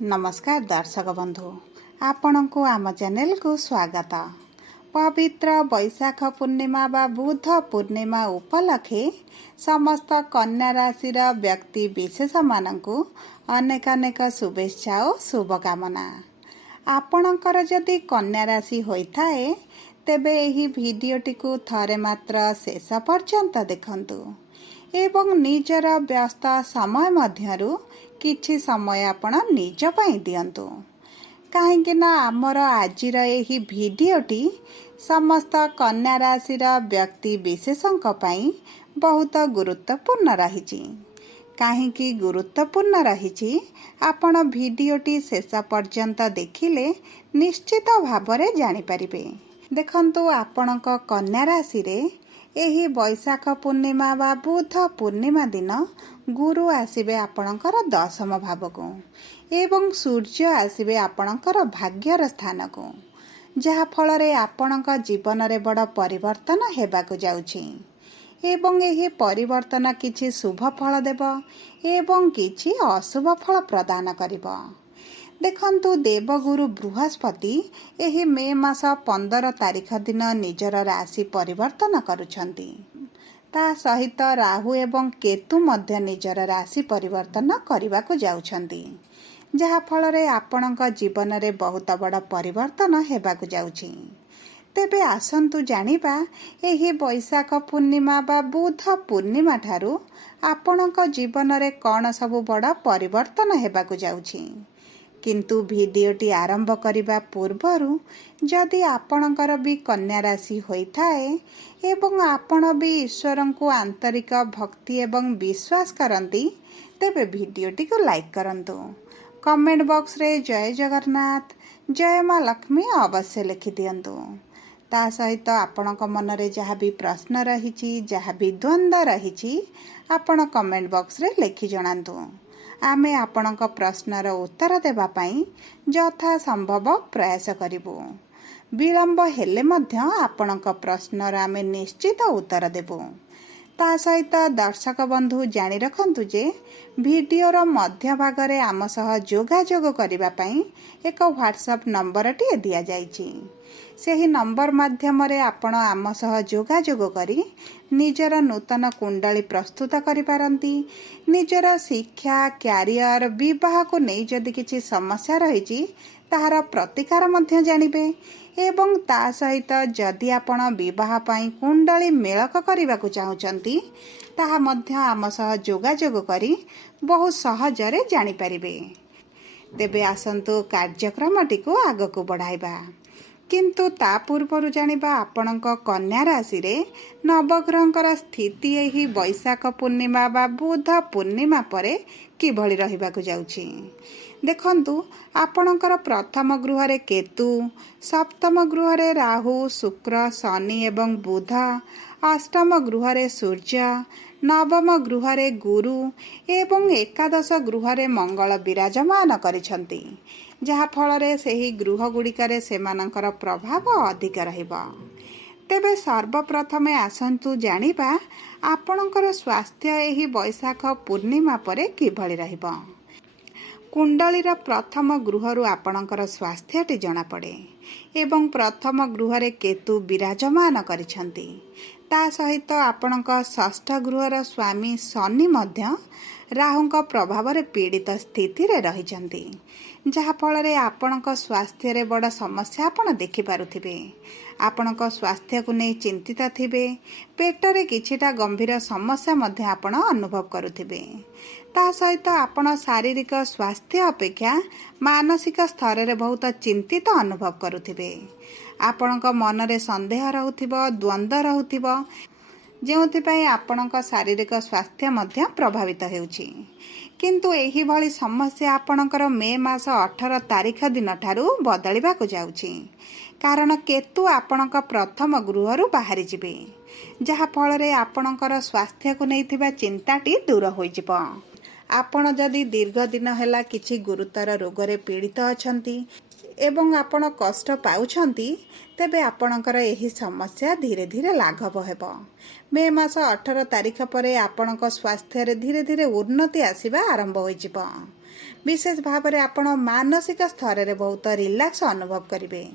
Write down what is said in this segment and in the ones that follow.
नमस्कार दर्शक बंधु आपण को आम चैनल को स्वागत। पवित्र वैशाख पूर्णिमा बा बुध पूर्णिमा उपलक्षे समस्त कन्या राशि व्यक्ति विशेष मानकु अनेक अनेक शुभेच्छा और शुभकामना। आपणकर जदि कन्या राशि होइथाए तेबे एही भिडियोटी को थरे मात्र शेष पर्यंत देखंतु एवं निजर व्यस्त समय मध्यरु किछि समय आपण निज पई दियंतु काहेकि ना आमर आजिर एही भिडियोटी समस्त कन्या राशि व्यक्ति विशेषंक पई बहुत गुरुत्वपूर्ण रहिछि। काहेकि गुरुत्वपूर्ण रहिछि आपण भिडियोटी शेष पर्यंत देखिले निश्चित भावरे जानि परिबे। देखंतु आपणक कन्या राशि रे एही वैशाख पूर्णिमा बा बुध पूर्णिमा दिन गुरु आसिबे आपणकर दशम भाव को एवं सूर्य आसिबे आपणकर भाग्यर स्थान को, जहा फल रे आपणक जीवन रे बड़ परिवर्तन हेबाकु जाउछि एवं एही परिवर्तन किछि शुभ फल देब एवं किछि अशुभ फल प्रदान करिब। देखंतु देवगुरु बृहस्पति एही मे मास 15 तारिख दिन निजर राशि परिवर्तन करुछंती। ता सहित राहु एवं केतु मध्य निजर राशि परिवर्तन करबाकु जाउछंती, जहा फल रे आपणक जीवन रे बहुत बड़ परिवर्तन हेबाकु जाउछि। तेबे आसंतु जानिबा एही वैशाख पूर्णिमा बा बुध पूर्णिमा ठारू आपणक जीवन रे कौन सबु बड़ परिवर्तन हेबाकु जाउछि। किंतु भिडियोटी आरंभ करिबा पूर्वरु जदि आपणकर भी कन्या राशि होइथाए एवं आपण भी ईश्वरन को आंतरिक भक्ति एवं विश्वास करंती तेबे भिडियोटी को लाइक करंतु। कमेंट बॉक्स रे जय जगन्नाथ जय मां लक्ष्मी अवश्य लिखि दियंतु। ता सहित आपणक मन रे जहा भी प्रश्न रहिछि जहा भी द्वंद्व रहिछि आपण कमेंट बॉक्स रे लिखि जणांतु। आमे आपणक प्रश्नर उत्तर देबा पई यथा संभव प्रयास करिबु। विलंब हेले मध्य आपणक प्रश्नर आमे निश्चित उत्तर देबु। ता सहित दर्शक बंधु जानि रखंतु जे भिडियोर मध्य भाग रे आम सह जोगाजोग करिबा पई एक व्हाट्सएप नंबर टी दिया जाइछि। सेही नंबर माध्यम रे आपण आम सह जोगाजोग करी निजर नूतन कुंडली प्रस्तुत करि पारंती। निजर शिक्षा कैरियर विवाह को नै जदि किछि समस्या रहिछि ताहार प्रतिकार मध्य जानिबे एवं ता सहित जदि आपण विवाह पई कुंडली मेलक करिबाकु चाहुचंती ताहा मध्य आम सह जोगाजोग करी बहुत सहजरे जानि परिबे। तेबे आसंतु कार्यक्रमटी को आगकु बढ़ाइबा। किंतु ता पूर्वरु जानिबा आपणक कन्या राशि रे नवग्रहंकर स्थिति एही वैशाख पूर्णिमा बा बुध पूर्णिमा परे किभଳି रहिबाकु जाउछि। देखंतु आपणकर प्रथम गृह रे केतु, सप्तम गृह रे राहु शुक्र शनि एवं बुध, अष्टम गृह रे सूर्य, नवम गृह रे गुरु एवं एकादश गृह रे मंगल विराजमान करिसंती, जहा फल रे सेही गृह गुड़िकारे सेमानंकर प्रभाव अधिक रहिबा। तेबे सर्वप्रथमे आसंतु जानिबा आपणकर स्वास्थ्य एही वैशाख पूर्णिमा परे किभଳି रहिबा। कुंडलीर प्रथम गृहरु आपणकर स्वास्थ्यटी जଣା पड़े एवं प्रथम गृह रे केतु विराजमान करिसंती। ता सहित आपणक षष्ठ गृहर स्वामी शनि मध्य राहुंक प्रभाव रे पीड़ित स्थिति रे रहिसंती, जहा फल रे आपणक स्वास्थ्य रे बड़ समस्या आपण देखि पारुथिबे। आपणक स्वास्थ्य को नै चिंतित थिबे। पेट रे किछिटा गंभीर समस्या मध्य आपण अनुभव करुथिबे। ता सहित आपण शारीरिक स्वास्थ्य अपेक्षा मानसिक स्तर रे बहुत चिंतित अनुभव करुथिबे। आपणक मन रे संदेह रहउथिबो, द्वंद्व रहउथिबो, जेउथिपाई आपणक शारीरिक स्वास्थ्य मध्य प्रभावित हेउछि। किंतु एही भली समस्या आपणकर मे मास 18 तारिख दिन ठारू बदलिबाकु जाउछि, कारण केतु आपणक प्रथम गृहरु बाहरी जिबे, जहा फल रे आपणकर स्वास्थ्य को नैथिबा चिंताटी दूर होई जिवो। आपण जदि दीर्घ दिन हेला किछि गुरुतर रोग रे पीड़ित अछंती एवं आपण कष्ट पाउछंती तेबे आपणकर एही समस्या धीरे धीरे लाघव हेबो। मे मास 18 तारिख परे आपणक स्वास्थ्य रे धीरे धीरे उन्नति आसीबा आरंभ होई जिवो। विशेष भाव में आपण मानसिक स्तर में बहुत रिलैक्स अनुभव करेंगे।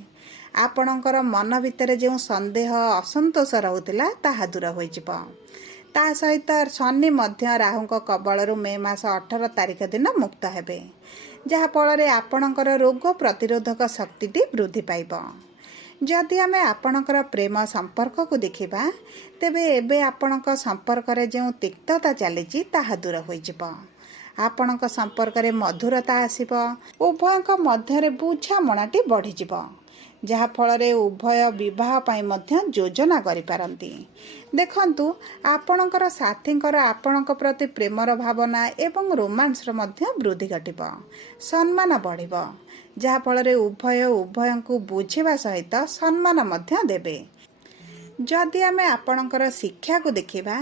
आपणकर मन भितर जो संदेह असंतोष रोला ताहा दूर हो ता सहित शनि मध्य राहु कबलू मे मास 18 तारिख दिन मुक्त हेबे, जहाँफल आपणकर रोग प्रतिरोधक शक्ति वृद्धि पाइब। जदि आमे आपणकर प्रेम संपर्क को देखिबा तेबे एबे आपणक संपर्क रे जो तिक्तता चली ताहा दूर होइजिब। आपणक संपर्क रे मधुरता आसिब, उभयक मध्य बुझामणाटी बढ़िजिब, जहा फल उभय विवाह पाई मध्य योजना करि पारंती। देखंतु आपणकर साथींकर आपणक प्रति प्रेमर भावना एवं रोमांस मध्य वृद्धि घटिब, सम्मान बढ़िब, जहा फल उभय उभयंकु बुझिबा सहित सम्मान मध्य देबे। जदि आमे आपणकर शिक्षा को देखिबा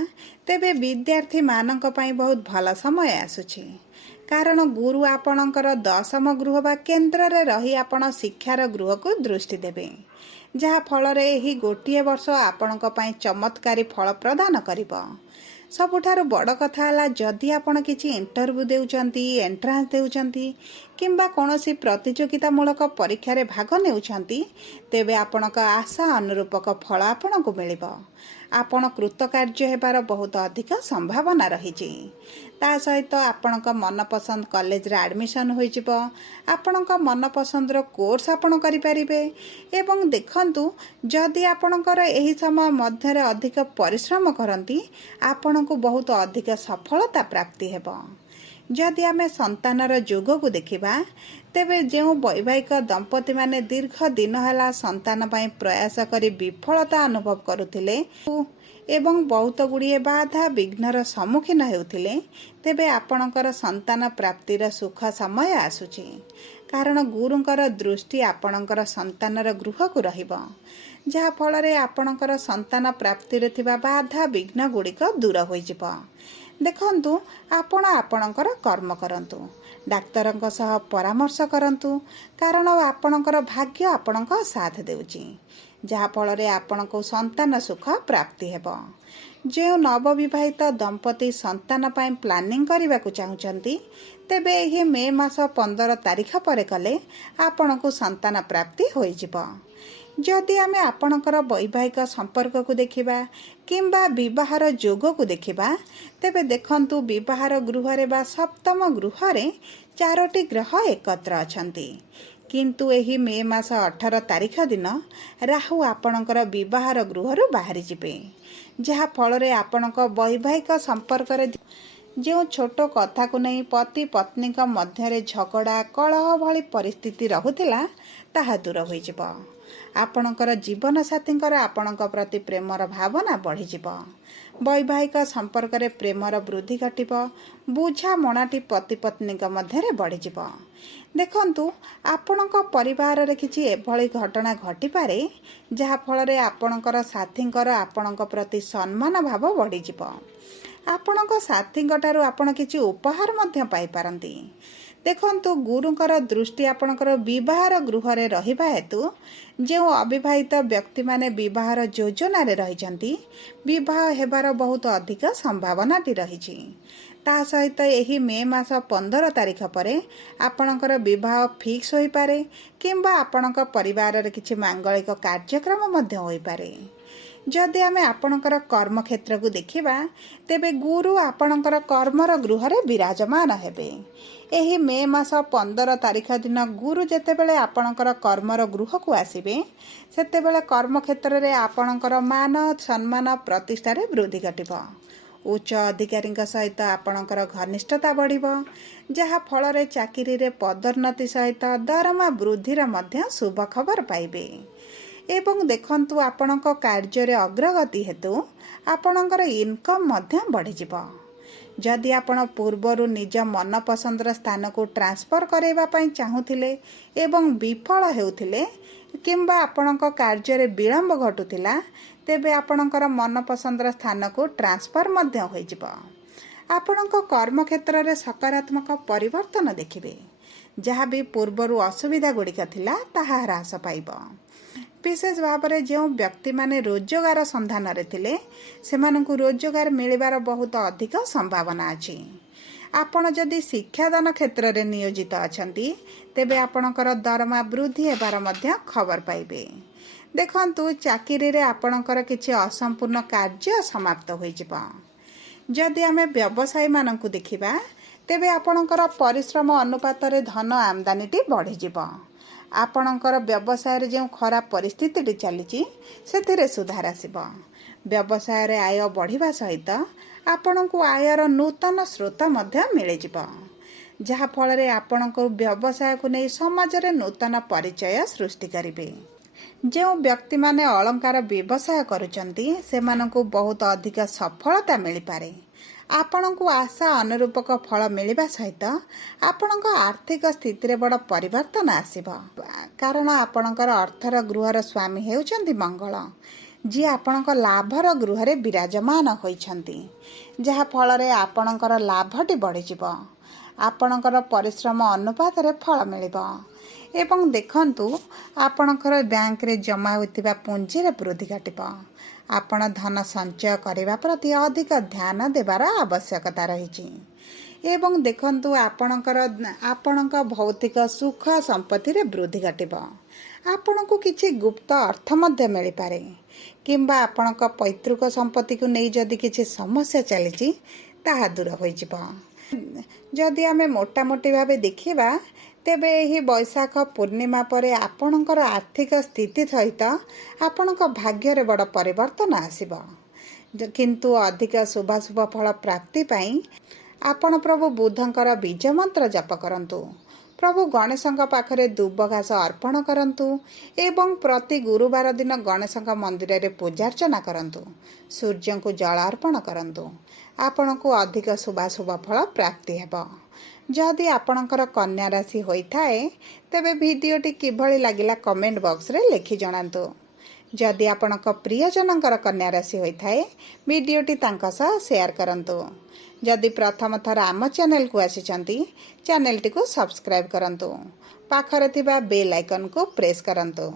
तेबे विद्यार्थी मानक पई बहुत भल समय आसुछि, कारण गुरु आपणकर 10म गृह बा केन्द्र रे रही आपण शिक्षार गृह को दृष्टि देबे, जहा फल एही गोटिए वर्ष आपणक पई चमत्कारी फल प्रदान करिब। सबुठारु बड़ कथा है जदि आपण किछि इंटरव्यू देउचंती, एंट्रांस देउचंती किंबा कोनोसी प्रतियोगितामूलक परीक्षा रे भाग नेउचंती तेबे आपणक आशा अनुरूपक फल आपणको मिलिबो। आपण कृतकार्य हेबार बहुत अधिक संभावना रहिछि। ता सहित आपणक मनपसंद कॉलेज रे एडमिशन होई जिवो, आपणक मनपसंद रो कोर्स आपण करि परिबे। एवं देखंतु जदि आपणकर एही समय मध्य रे अधिक परिश्रम करंती आपणको बहुत अधिक सफलता प्राप्ति हेबो। जदि आमे संतानर जोग को देखिबा तेबे जो वैवाहिक दंपति माने दीर्घ दिन हला संतान पई प्रयास करी विफलता अनुभव करुथिले एवं बहुत गुड़िए बाधा विघ्नर सम्मुखीन हेउथिले तेबे आपणकर संतान प्राप्तिर सुख समय आसुछि, कारण गुरुंकर दृष्टि आपणकर संतानर गृह को रहिबो, जहा फल रे आपणकर संतान प्राप्तिर थिबा बाधा विघ्न गुड़िक दूर होई जिवो। देखंतु आपण आपणकर कर्म करंतु, डाक्तरंक सह परामर्श करंतु, कारण आपणकर भाग्य आपणक साथ देउची, जहा फल रे आपणको संतान सुख प्राप्ति हेबो। जो नवविवाहित दंपति संतान पाई प्लानिंग करने को चाहूँगी तेबे एही मे मास 15 तारिख पर कले आपणको संतान प्राप्ति होई जिवो। जदि आमे आपणकर वैवाहिक संपर्क को देखिबा किंबा विवाहर जोग को देखिबा तेबे देखंतु विवाहर गृह रे बा सप्तम गृह रे 4टी ग्रह एकत्र अछंती, किंतु एही मे मास 18 तारिख दिन राहु आपणकर विवाहर गृह बाहरी जिबे, जहा फल रे आपणक वैवाहिक संपर्क रे जो छोट कथा को नहीं पति पत्नी का मध्य झगड़ा कलह भली परिस्थिति रहुथिला ताहा दूर होई जिवो। आपणकर जीवन साथींकर आपणक प्रति प्रेमर भावना बढ़ी जिवो, वैवाहिक संपर्क रे प्रेमर वृद्धि घटिबो, बुझा मणाटी पति पत्नी मध्य बढ़ी जिवो। देखंतु आपणक परिवार रे किछि एभली घटना घटी पारे जहा फल रे आपणकर साथींकर आपणक प्रति सम्मान भाव बढ़ी जिवो। आपणक साथींठारु आपण किछि उपहार मध्य पाई पारंती। देखंतु गुरुंकर दृष्टि आपणकर विवाहर गृह रे रहिबा हेतु जो अविवाहित व्यक्ति माने विवाहर योजना रे रहिजंती विवाह हेबार बहुत अधिक संभावनाटी रहिछि। ता सहित एही मे मास 15 तारिख परे आपणकर विवाह फिक्स होई पारे किंबा आपणक परिवार रे किछि मांगलिक कार्यक्रम मध्य होई पारे। जदि आमे आपणकर कर्म क्षेत्र को देखिबा तेबे गुरु आपणकर कर्मर गृह रे विराजमान हेबे। एही मे मास 15 तारिख दिन गुरु जेतेबेले आपणकर कर्मर गृह को आसीबे सेतेबेले कर्म क्षेत्र रे आपणकर मान सम्मान प्रतिष्ठा रे वृद्धि घटिबो। उच्च अधिकारी सहित आपणकर घनिष्ठता बढ़िबो, जहा फल रे चाकरी रे पदोन्नति सहित दरमा वृद्धिर मध्य शुभ खबर पाइबे। एवं देखंतु आपणक कार्य रे अग्रगति हेतु आपणकर इनकम मध्य बढ़ी जिवो। जदि आपण पूर्वरु निज मन पसंदर स्थान को ट्रांसफर करैबा पई चाहूथिले एवं विफल हेउथिले किंबा आपणक कार्य रे विलंब घटुथिला तेबे आपणकर मन पसंदर स्थान को ट्रांसफर मध्य होई जिवो। आपणक कर्म क्षेत्र रे सकारात्मक परिवर्तन देखिबे, जहा भी पूर्वरु असुविधा गुड़िक थिला ताहा ह्रास पाइबो। विशेष भाव में जो व्यक्ति माने रोजगार संधान रे थिले सेमानंकु रोजगार मिलिबार बहुत अधिक संभावना अछि। आपण जदि शिक्षादान क्षेत्र में नियोजित अछंती तेबे आपणकर दरमा वृद्धि हेबार मध्य खबर पाइबे। देखंतु चाकरी रे आपणकर किछि असंपूर्ण कार्य समाप्त होई जिबा। जदि आमे व्यवसायी मानकु देखिबा तेबे आपणकर परिश्रम अनुपात रे धन आमदानीटी बढ़ी जिबा। आपणकर व्यवसाय रे जो खराब परिस्थिति चली से सुधार आसब। व्यवसाय रे आय बढ़िबा सहित आपणको आयर नूतन स्रोत मध्य मिल जिबा, जहा फल रे आपणको व्यवसाय को नहीं समाज रे नूतन परिचय सृष्टि करिवे। जो व्यक्ति माने अलंकार व्यवसाय करुचंती सेमानकु बहुत अधिक सफलता मिल पारे। आपणको आशा अनुरूपक फल मिलवा सहित आपणक आर्थिक स्थिति रे बड़ परिवर्तन आसीबा। कारण आपणकर अर्थर गृहर स्वामी हेउचंती मंगल, जी आपणक लाभर गृह रे विराजमान होइछंती, जहा फल रे आपणकर लाभटी बढ़ी जिवो। आपणकर परिश्रम अनुपात रे फल मिलिबो। एवं देखंतु आपणकर बैंक रे जमा होइतिबा पुंजी रे वृद्धि घटिबो। आपण धन संचय करने प्रति अधिक ध्यान देवार आवश्यकता रही। एवं देखंतु आपणक भौतिक सुख संपत्ति रे वृद्धि घटिबो। आपणको किछि गुप्त अर्थ मध्य मिल पारे, किंबा आपणक पैतृक संपत्ति को नहीं जदि किछि समस्या चली ताहा दूर होई जिवो। जदि आमे मोटा मोटी भावे देखिबा तेबे एही बैशाख पूर्णिमा परे आपणकर आर्थिक स्थिति सहित आपणक भाग्य रे बड़ परिवर्तन आसीबो। किंतु अधिक शुभाशुभ फल प्राप्ति पाई आपण प्रभु बुद्धंकर बीज मंत्र जप करंतु। प्रभु गणेशଙ୍କ पाखरे दुब घास अर्पण करंतु एवं प्रति गुरुवार दिन गणेशଙ୍କ मंदिर रे पूजार्चना करंतु। सूर्य को जल अर्पण करंतु। आपणको अधिक शुभाशुभ फल प्राप्ति हेबो। जदि आपणकर कन्या राशि होइथाए तेबे भिडियोटी किभଳି लागिला कमेंट बॉक्स रे लिखि जणांतु। जदि आपणक प्रियजनकर कन्या राशि होइथाए भिडियोटी तांका सह शेयर करंतु। जदि प्रथम थर आम चैनल को आसिचंती चैनलटी को सब्सक्राइब करंतु। पाखरे थिबा बेल आइकन को प्रेस करंतु।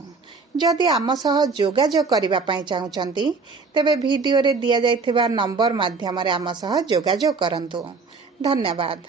जदि आम सह जोगाजोग करिबा पई चाहुचंती तेबे भिडियो रे दिया जाइथिबा नंबर माध्यम रे आम सह जोगाजोग करंतु। धन्यवाद।